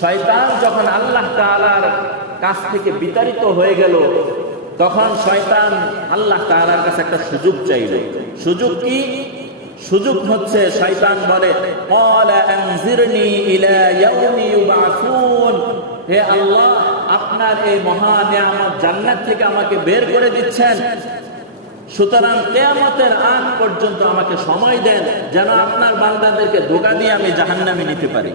শয়তান যখন আল্লাহ তাআলার কাছ থেকে বিতাড়িত হয়ে গেল, তখন শয়তান আল্লাহ তাআলার কাছে একটা সুযোগ চাইল। সুযোগ কি? সুযোগ হচ্ছে শয়তান বলে, ক্বালা আনজিরনি ইলা ইয়াউমি ইউবাসুন, হে আল্লাহ, আপনার এই মহা নিয়ামত জান্নাত থেকে আমাকে বের করে দিচ্ছেন, সুতরাং কিয়ামতের আগ পর্যন্ত আমাকে সময় দেন, যেন আপনার বান্দাদেরকে ধোঁকা দিয়ে আমি জাহান্নামে নিতে পারি।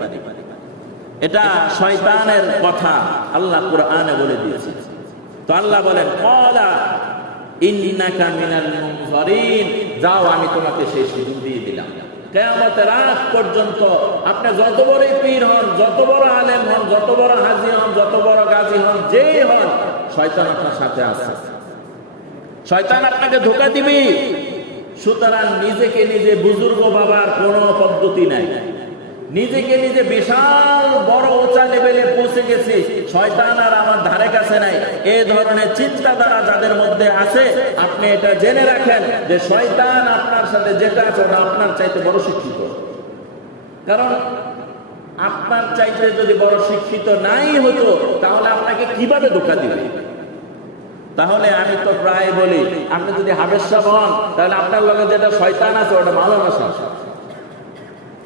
এটা শয়তানের কথা আল্লাহ কুরআনে বলে দিয়েছে। তো আল্লাহ বলেন, ক্বালা ইন্নাকা মিনাল মুনজারিন, যাও আমি তোমাকে সেই সুযোগ দিয়ে দিলাম। কিয়ামতের আগ পর্যন্ত আপনি যত বড়ই পীর হন, যত বড় আলেম হন, যত বড় হাজী হন, যত বড় গাজী হন, যেই হন, শয়তান আপনার সাথে আছে। শয়তান আপনাকে ধোঁকা দিবে। সুতরাং নিজেকে নিজে বুজুর্গ বাবার কোনো পদ্ধতি নাই। নিজেকে নিজে বিশাল বড় উঁচা লেভেলে পৌঁছে গেছে, শয়তান আর আমার ধারে কাছে নাই, এই ধরনের চিন্তাধারা যাদের মধ্যে আছে, আপনি এটা জেনে রাখেন যে শয়তান আপনার সাথে যেটা আছে ওটা আপনার চাইতে বড় শিক্ষিত। কারণ আপনার চাইতে যদি বড় শিক্ষিত নাই হতো, তাহলে আপনাকে কিভাবে ধোঁকা দিবে? তাহলে আমি তো প্রায় বলি, আপনি যদি হাফেজ সাহেব হন, তাহলে আপনার লগে যেটা শয়তান আছে ওটা মাওলানা সাহেব।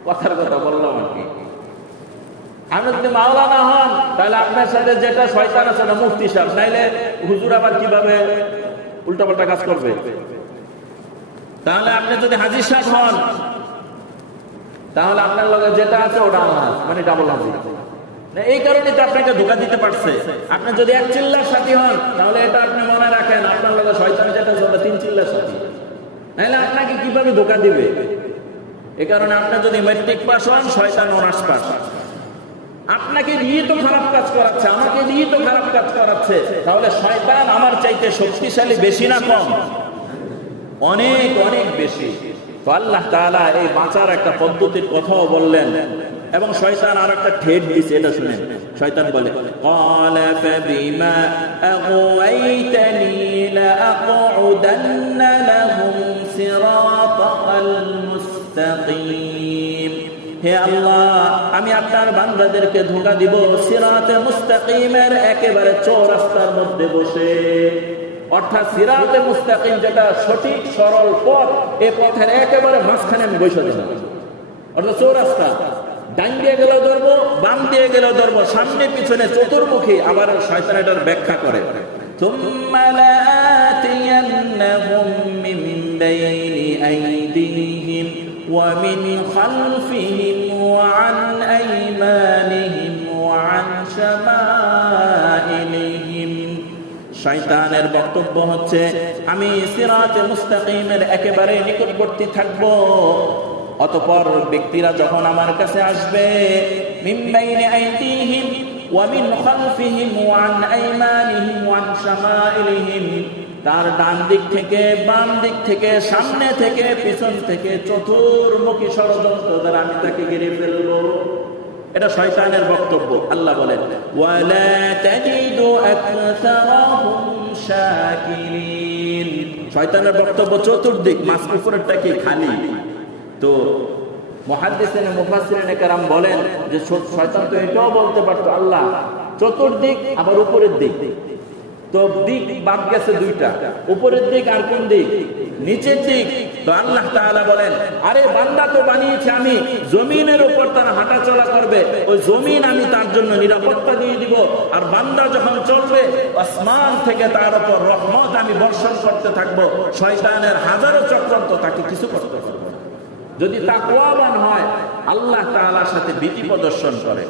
কথার কথা বললাম আর কি। আপনি যদি মাওলানা হন, তাহলে আপনার সাথে যেটা শয়তান আছে ওটা মুফতি সাহেব। নাইলে হুজুর আবার কিভাবে উল্টাপাল্টা কাজ করবে? তাহলে আপনি যদি হাজী সাহেব হন, তাহলে আপনার লগে যেটা আছে ওটা আল্লাহ, মানে ডাবল হাজী। এই কারণে তো আপনাকে ধোঁকা দিতে পারছে। আপনি যদি এক চিল্লার সাথী হন, তাহলে এটা আপনি মনে রাখেন, আপনার লগে শয়তান যেটা আছে তিন চিল্লার সাথী। নাহলে আপনাকে কিভাবে ধোঁকা দিবে? এই কারণে আপনি যদি ম্যাট্রিক পাস হন, শয়তান অনার্স পাস। আপনাকে দিয়ে তো খারাপ কাজ করাচ্ছে, আমাকে দিয়ে তো খারাপ কাজ করাচ্ছে, তাহলে শয়তান আমার চাইতে শক্তিশালী বেশি না কম? অনেক অনেক বেশি। তো আল্লাহ তাআলা এই বাঁচার একটা পদ্ধতির কথাও বললেন, এবং শয়তান আর একটা ঠেট দিয়েছে, এটা শুনেন। শয়তান বলে, ক্বালা ফাবিমা আগওয়াইতানি লাআকউদান্না লাহুম সিরাতাল মুস্তাকিম, হে আল্লাহ, আমি আপনার বান্দাদেরকে ধোঁকা দিব সিরাতে মুস্তাকিমের একেবারে চৌরাস্তার মধ্যে বসে। অর্থাৎ সিরাতে মুস্তাকিম যেটা সঠিক সরল পথ, এই পথের একেবারে মাঝখানে আমি বসে দেব। অর্থাৎ চৌরাস্তা, ডান দিয়ে গেলেও ধরবো, বাম দিয়ে গেলেও ধরবো, সামনে পিছনে চতুর্মুখী। আবার শয়তান এটার ব্যাখ্যা করে, থুম্মা লাআতিয়ান্নাহুম মিন বাইনি আইদিহিম ওয়া মিন খালফিহিম ওয়া আন আইমানিহিম ওয়া আন শামাইলিহিম। শয়তানের বক্তব্য হচ্ছে, আমি সিরাতে মুস্তাকিমের একেবারে নিকটবর্তী থাকবো। অতঃপর ব্যক্তিরা যখন আমার কাছে আসবে, মিন বাইনি আইদিহিম ওয়া মিন খালফিহিম ওয়া আন আইমানিহিম ওয়া আন শামাইলিহিম, তার ডান দিক থেকে, বাম দিক থেকে, সামনে থেকে, পিছন থেকে, চতুর্মুখী ষড়যন্ত্র দ্বারা আমি তাকে ঘিরে ফেলবো। এটা শয়তানের বক্তব্য। আল্লাহ বলেন, ওয়ালা তাজিদু আকসারাহুম শাকিরিন। শয়তানের বক্তব্য চতুর্দিক, মাঝ উপরেরটা কি খালি। তো মুহাদ্দিসিন মুফাসসিরিন কেরাম বলেন যে শয়তান তো এটাও বলতে পারতো, আল্লাহ চতুর্দিক আবার উপরের দিক। তো দিক বাদ গেছে দুইটা, উপরের দিক আর কোন দিক? নিচের দিক। তো আল্লাহ তাআলা বলেন, আরে বান্দা তো বানিয়েছে আমি, জমিনের উপর তার হাঁটা চলা করবে, ওই জমিন আমি তার জন্য নিরাপত্তা দিয়ে দিব। আর বান্দা যখন চলবে, আসমান থেকে তার উপর রহমত আমি বর্ষণ করতে থাকবো। শয়তানের হাজারো চক্রান্ত তাকে কিছু করতে পারবে না, যদি তাকওয়াবান হয়, আল্লাহ তাআলার সাথে ভীতি প্রদর্শন করে।